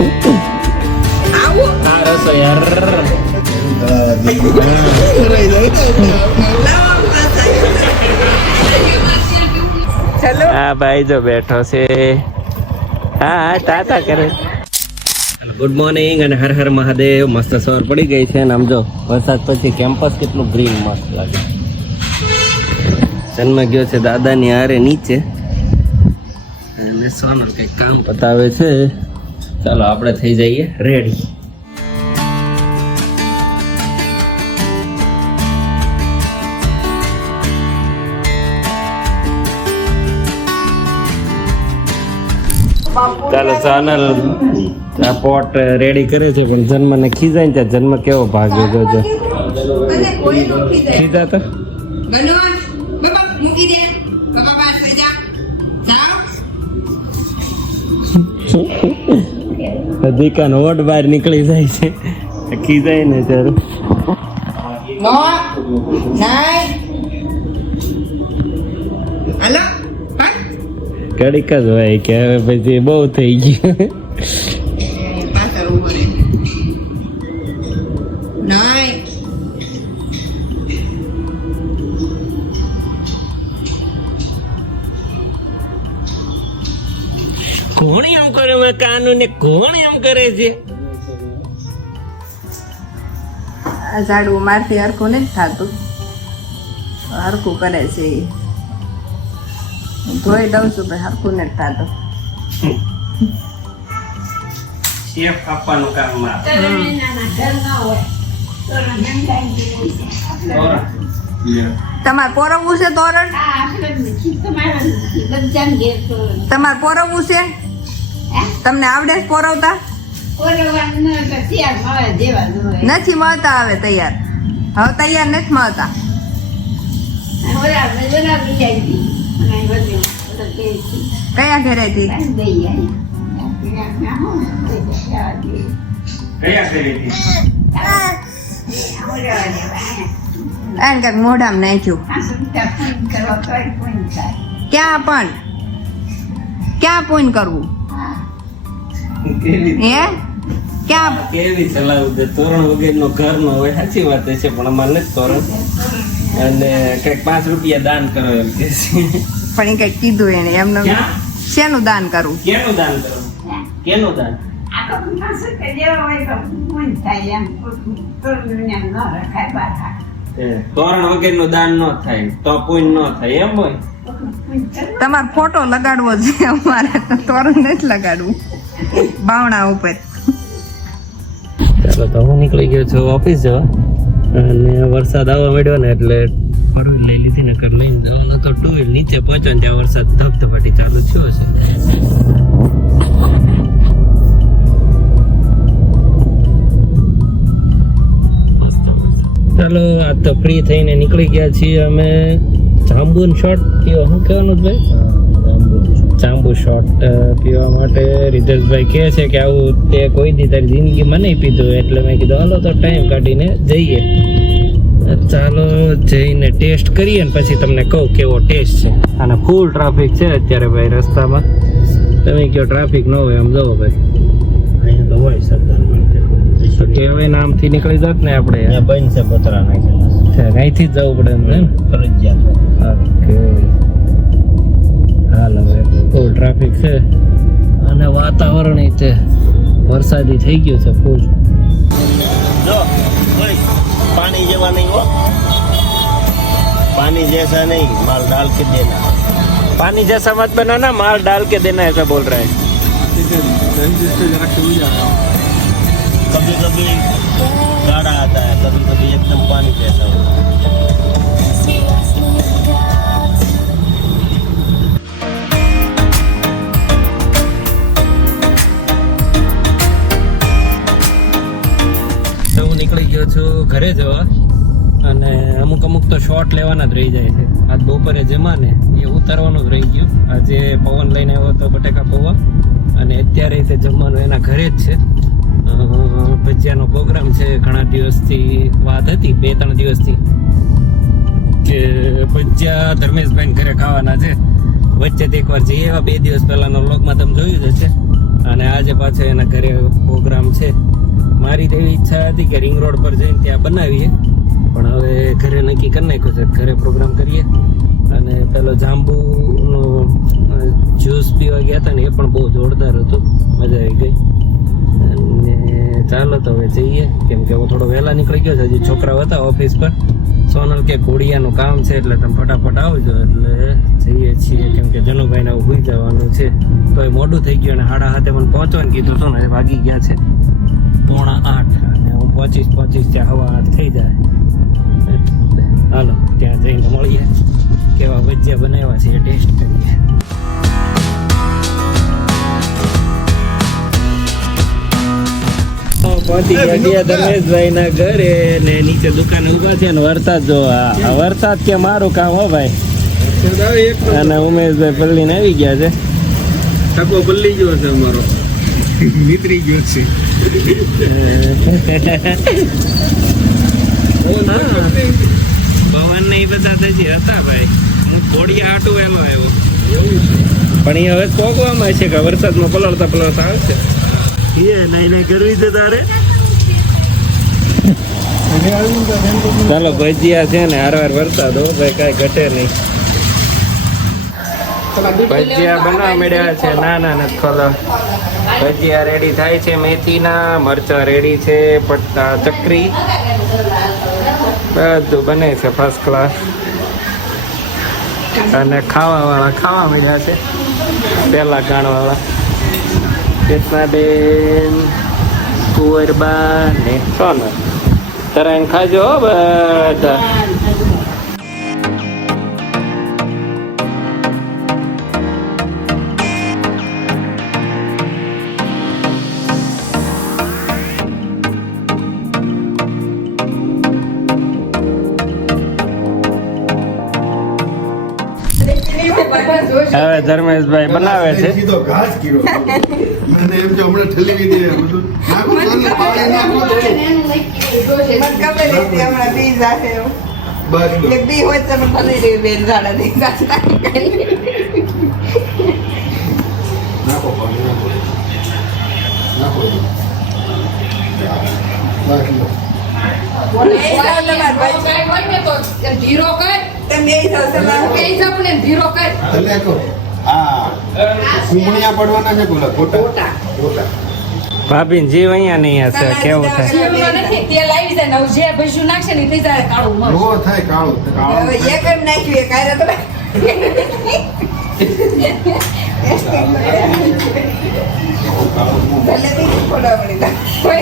આવો આ રસો યાર ચલો હા ભાઈ જો બેઠો છે હા તાતા કરે. ગુડ મોર્નિંગ અને હર હર મહાદેવ. મસ્ત સવાર પડી ગઈ છે ને આમ જો વરસાદ પછી કેમ્પસ કેટલું ગ્રીન મસ્ત લાગે. જન્મ ગયો છે દાદાની હારે નીચે અને સોનલ કંઈક કામ પતાવે છે. ચાલો આપણે થઈ જઈએ રેડી. ચાલો સોનલ આ પોટ રેડી કરે છે પણ જન્મને ખીજાય ને ત્યાં જન્મ કેવો ભાગ્યો જોજો. ખીજા તો દીકાનો ઓટ બહાર નીકળી જાય છે ખીજાય ને ત્યારે. કડીક જ હોય કે હવે પછી બહુ થઈ ગયું. કોણ એમ કરે મેં કાનૂન ને કોણ એમ કરે છે? આ ઝાડવું મારથી હરખું નથી થતું, હરખું કરે છે. ધોઈ દઉં છું પણ હરખું નથી થતું. શેફ આપવાનું કામ માં તમારે પોરવવું છે તોરણ? તમારે પોરવવું છે? તમને આવડે છે પોરવતા? નથી મળતા હવે તૈયાર. હવે તૈયાર નથી મળતા. કયા ઘરેથી? એને કઈક મોઢામાં નાખ્યું. ક્યાં પણ ક્યાં પૂન કરવું? હે ક્યાં કેવી ચલાવું છે? તોરણ વગેરેનો ઘરનો હોય સાચી વાત છે પણ અમારે નથી તોરણ. અને કઈક 5 રૂપિયા દાન કરો એમ કે છે. પણ એ કઈક કીધું એને એમને. શેનું દાન કરવું? કેનું દાન કરવું? કેનું દાન? તોરણ વગેરેનું દાન ન થાય તો પુણ્ય ન થાય એમ હોય. તમારે ફોટો લગાડવો છે અમારે તો તોરણ નથી લગાડવું બાવણા ઉપર. ચાલો તો હું નીકળી ગયો છું ઓફિસ જવા અને વરસાદ આવવા માંડ્યો ને એટલે ફોર વ્હીલ લઈ લીધી ને કર લઈને જવાનું તો ટુ વ્હીલ નીચે પહોંચ્યો ને ત્યાં વરસાદ ધબધબાટી ચાલુ થયો છે. ચાલો આ તો ફ્રી થઈને નીકળી ગયા છીએ અમે. જાંબુન શોટ પીવા શું કહેવાનું ભાઈ? જાંબુ શોટ પીવા માટે રિધેશભાઈ કહે છે કે આવું તે કોઈ દી તારી જિંદગીમાં નહીં પીધું એટલે મેં કીધું હાલો તો ટાઈમ કાઢીને જઈએ. ચાલો જઈને ટેસ્ટ કરીએ ને પછી તમને કહું કેવો ટેસ્ટ છે. અને ફૂલ ટ્રાફિક છે અત્યારે ભાઈ રસ્તામાં. તમે કહો ટ્રાફિક ન હોય એમ જવો ભાઈ. અહીંયા તો હોય સરદાર કે હવે નામથી નીકળી જાત ને આપણે બનશે પતરા નાખેલા અહીંથી જ જવું પડે એમ ને ફરજિયાત. ઓકે હાલ હવે ફૂલ ટ્રાફિક છે અને વાતાવરણ તે વરસાદી થઈ ગયું છે ફૂલ. જો પાણી જેવા નહીં હો, પાણી जैसा नहीं माल डाल के देना. पानी जैसा मत बनाना माल डाल के देना ऐसा बोल रहा है. कभी कभी गाढ़ा आता है, कभी कभी एकदम पानी जैसा होता है. તો હું નીકળી ગયો છું ઘરે જવા અને અમુક તો શોર્ટ લેવાના જ રહી જાય છે. આજ બપોરે જમા ને એ ઉતારવાનું જ રહી ગયું. આજે પવન લઈને આવ્યો તો બટેકા પૌવા અને અત્યારે તે જમવાનું એના ઘરે જ છે. ભજીયાનો પ્રોગ્રામ છે. ઘણા દિવસથી વાત હતી 2-3 દિવસથી કે ભજીયા ધર્મેશભાઈ ઘરે ખાવાના છે. વચ્ચે એકવાર જઈએ એવા 2 દિવસ પહેલાનો વ્લોગમાં તમે જોયું જ હશે. અને આજે પાછો એના ઘરે પ્રોગ્રામ છે. મારી તો એવી ઈચ્છા હતી કે રિંગ રોડ પર જઈને ત્યાં બનાવીએ, પણ હવે ઘરે નક્કી કરી નાખ્યું છે ઘરે પ્રોગ્રામ કરીએ. અને પેલો જાંબુનો જ્યુસ પીવા ગયા હતા ને એ પણ બહુ જોરદાર હતું, મજા આવી ગઈ. અને ચાલો તો હવે જઈએ, કેમ કે હું થોડો વહેલા નીકળી ગયો છે, હજી છોકરાઓ હતા ઓફિસ પર. સોનલ કે ઘોડિયાનું કામ છે એટલે તમે ફટાફટ આવજો, એટલે જઈએ છીએ. કેમ કે જનુભાઈને ભૂઈ જવાનું છે, તો એ મોડું થઈ ગયું અને 7:30 મને પહોંચવાનું કીધું હતું ને, વાગી ગયા છે 7:45 અને હું પહોંચીશ ત્યાં 8:15 થઈ જાય. એટલે હાલો ત્યાં જઈને મળીએ, કેવા ભજીયા બનાવ્યા છે એ ટેસ્ટ કરીએ. પહોંચી ગયા ધર્મેશભાઈ ના ઘરે ને નીચે દુકાને ઉભા છે ને વરસાદ જો આ વરસાદ કે મારું કામ હો ભાઈ. અને ઉમેશભાઈ પલ્લીને આવી ગયા છે. ટકો પલ્લી ગયો છે અમારો, નીતરી ગયો છે. ભવન ને બધા હજી હતા ભાઈ, હું ઘોડિયા હાટું વહેલો આવ્યો, પણ એ હવે ચોકવામાં છે કે વરસાદમાં પલળતા આવશે. નહીં કરવી છે તારે. ચાલો ભજીયા છે ને હારવાર વરસાદ હો ભાઈ, કાંઈ ઘટે નહીં. ભજીયા બનાવવા મળ્યા છે, ના નથી ખોલો. ભજીયા રેડી થાય છે, મેથીના મરચા રેડી છે, પટ્ટા ચકરી બધું બને છે ફર્સ્ટ ક્લાસ. અને ખાવા મળ્યા છે પેલા ગાણવાળા કૃષ્ણાબેન, કુંવરબા ને સોનલ. તરાઈને ખાજો બધા. હવે ધર્મેશભાઈ બનાવે છે. સીધો ઘાસ કીરો મને એમ જો હમણાં ઠલી દે બધું નાખો તો પાણી નાખો થોડું. બસ નાખો પાણી નાખો બસ લો. કુંભણિયા પડવાના છે બોલા ખોટા. ભાભી જીવ અહીંયા નહીં હશે, કેવું થાય? નો થાય કાળું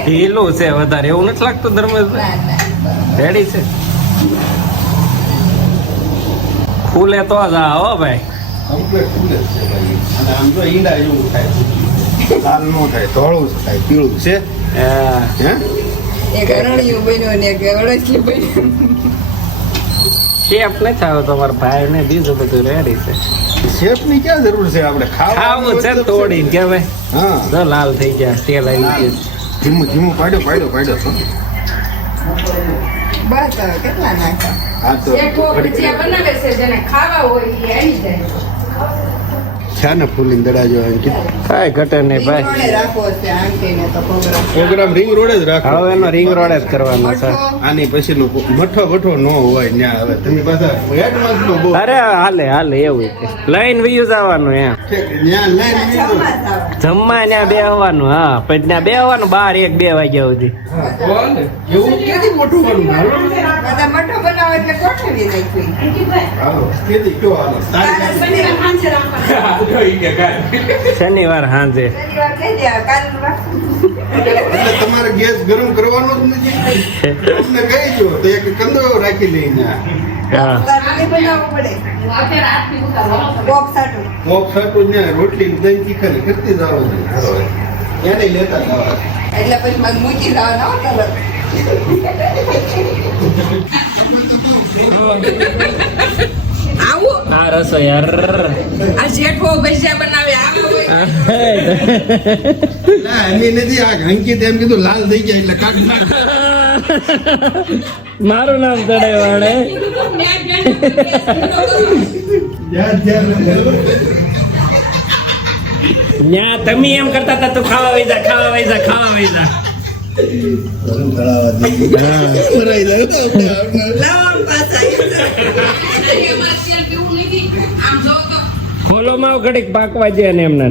ઢીલું છે વધારે, એવું નથી લાગતું ધર્મેશભાઈ? રેડી છે, ખુલે તો જ આ હો ભાઈ. કમ્પ્લીટ ફૂલ જ છે ભાઈ. અને આમ તો ઈંડા જેવું થાય, લાલ નો થાય, ધોળું થાય, પીળું છે. હા. હે શેફ નથી થયો તમારા ભાઈ ને, બીજું બધું રેડી છે. શેફ ની ક્યાં જરૂર છે, આપણે ખાવું છે તોડીને કે ભાઈ. હા તો લાલ થઈ ગયા, તેલ આવી ગયું. ધીમું પાડ્યો કેટલા નાખા આ તો છાને ફૂલીને દડાજો એમ કીધું. કાંઈ ઘટે નહીં ભાઈ. પ્રોગ્રામ રિંગ રોડ જ રાખો. હવે એનો રિંગ રોડ જ કરવાનો છે. આની પછીનો મઠો ન હોય ન્યા. હવે તમે પાછા હેડમાં નો બહુ અરે હાલે એવું છે, લઈને વ્યૂઝ આવવાનું એમ. ન્યા લઈને લીધો. જમવા ત્યાં બેહવાનું. હા પછી ત્યાં બેહવાનું 12-1-2 વાગ્યા સુધી. એવું કેથી મોટું બનવું હાલો કેથી કયો હાલો શનિવાર સાંજે. એટલે તમારે ગેસ ગરમ કરવાનો જ નથી. તમને કહી દો તો એક કંદો રાખી લઈને હા કોપ સાટું ને રોટલી દહીં તીખાની કરતી જ આવો એને લેતા જવા. એટલે પછી મને મૂકી જવાના આવું આ રસો યાર આ જેઠો ભજીયા બનાવે ના એની નથી. આ અંકિત એમ કીધું લાલ થઈ ગયા એટલે કાઢ નાખ. મારું નામ ચડે વાળે. ન્યા તમે એમ કરતા હતા તું ખાવા વઈ જા ખાવા વઈ જા ખાવા વઈ જા ખોલો માં ઘડીક પાકવા દે ને એમને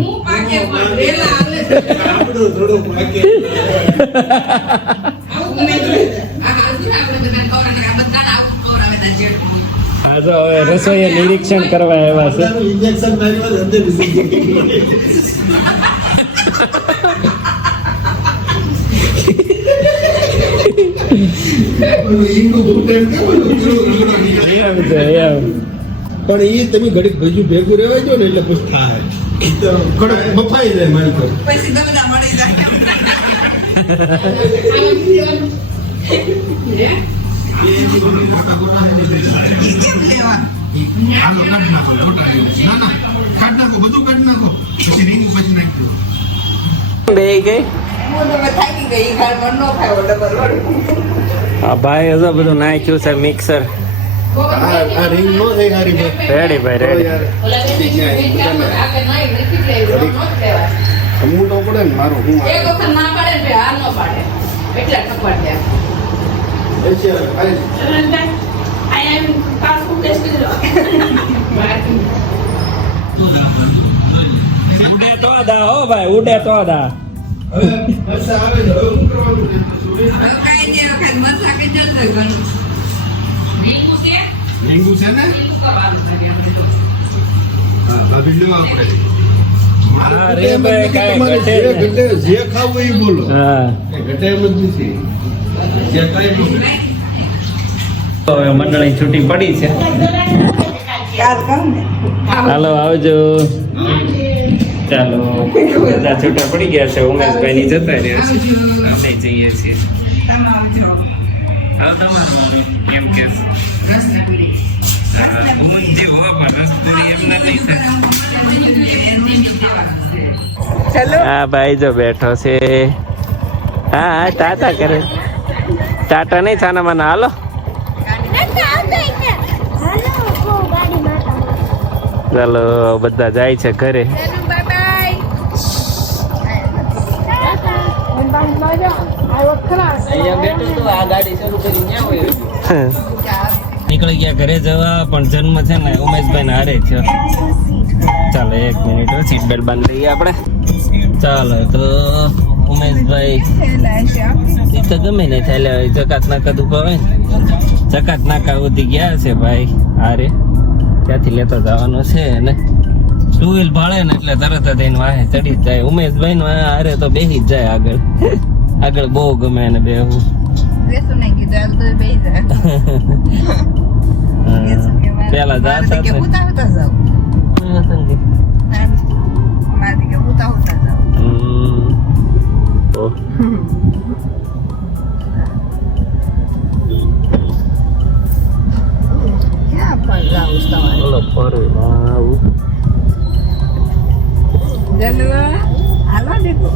હા તો હવે રસોઈ નિરીક્ષણ કરવા આવ્યા છે પણ એ તમે ઘડીક ભજુ ભેગું રહેવા દો ને એટલે પછી થાય કડક બફાઈ જાય મારી પર પછી તમને મળી જાય હાલો કાઢ નાખો ગોટા ના ના કાઢ નાખો બધું કાઢ નાખો પછી રીંગું પછી નાખી દો બે ગઈ હું તમે થાકી ગઈ ઘરમાં ન ખાયો ડબલ આ ભાઈ હજુ બધું નાખ્યું છે મિક્સર આ રીંગ નો થઈ હારી રેડી ભાઈ રેડી હું તો પડે ને મારો હું ઉડે તો દા હો ભાઈ ઉડે તો દા હવે વરસાદ આવે છે હવે શું કરવાનું છે? કાઈ નહીં વખત મરસા કે જતો ગણ રીંગું છે ને હા ભાભી લો આપણે હા રે ભાઈ કાંઈ તમારે ઘટે જે ને. ઘટે જે ખાવું એ બોલો હા એ ઘટે એમ જ નથી જે કાંઈ ન ઘટે. તો હવે મંડળી છૂટી પડી છે યાદ કર ને હાલો આવજો ચાલો બધા છૂટા પડી ગયા છે ઉમેશભાઈ ની જતા રહ્યા છે આપણે જઈએ છીએ તમે આવજો હવે તમારું કેમ કે રસપુરી ઊંધી હો પણ રસપુરી એમ નથી ચલો હા ભાઈ જો બેઠો છે હા હા ટાટા કરે ટાટા નહીં છાના માના હાલો ચાલો બધા જાય છે ઘરે બાય બાય નીકળી ગયા ઘરે જવા પણ જન્મ છે ને ઉમેશભાઈ ને હારે છે ચાલો 1 મિનિટ સીટ બેલ્ટ બાંધી લઈએ આપણે ચાલો તો ઉમેશભાઈ થેલા છે એ તો ગમે ને થયેલા હોય ચકાત નાકા દુભાવે ને ચકાત નાકા સુધી ગયા છે ભાઈ હારે ત્યાંથી લેતો જવાનો છે ને ટુ વ્હીલ ભાળે ને એટલે તરત જ એને વાહે ચડી જ જાય ઉમેશભાઈ નો હારે તો બેસી જ જાય આગળ આગળ બહુ ગમે એને બેહવું રેસું નહીં કીધું આમ તો બેહી જાય પેલા જાતા કે ઉતા ઉતા જાવ મારી કે ઉતા ઉતા જાવ ક્યાં પણ જાવ તમારે બોલો ફરી આવું જલવા હાલો દીકુ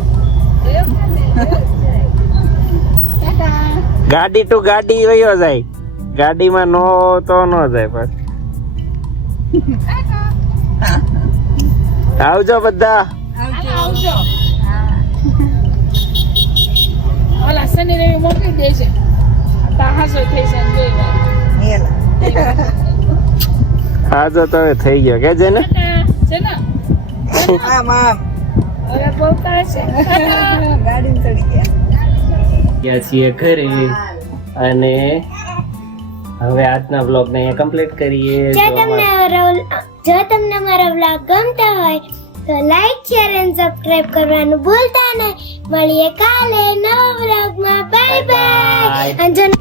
ગાડી ટુ ગાડી વયો જાય ગાડીમાં નો તો નો જાય પાછું આવજો બધા આવજો ઓલા શનિ રવિ મોકલી દે છે હાજો થઈ છે ને આવજો તો હવે થઈ ગયો કે છે ને છે ને આમ આમ હવે બોલતા છે ગાડી ચડી ગયા છીએ ઘરે અને હવે આજના બ્લોગ ને અહીંયા કમ્પ્લીટ કરીએ જો તમને અમારો વ્લોગ ગમતો હોય તો લાઈક શેર અને સબસ્ક્રાઇબ કરવાનું ભૂલતા નહીં મળીએ કાલે નવા વ્લોગમાં બાય બાય અંજન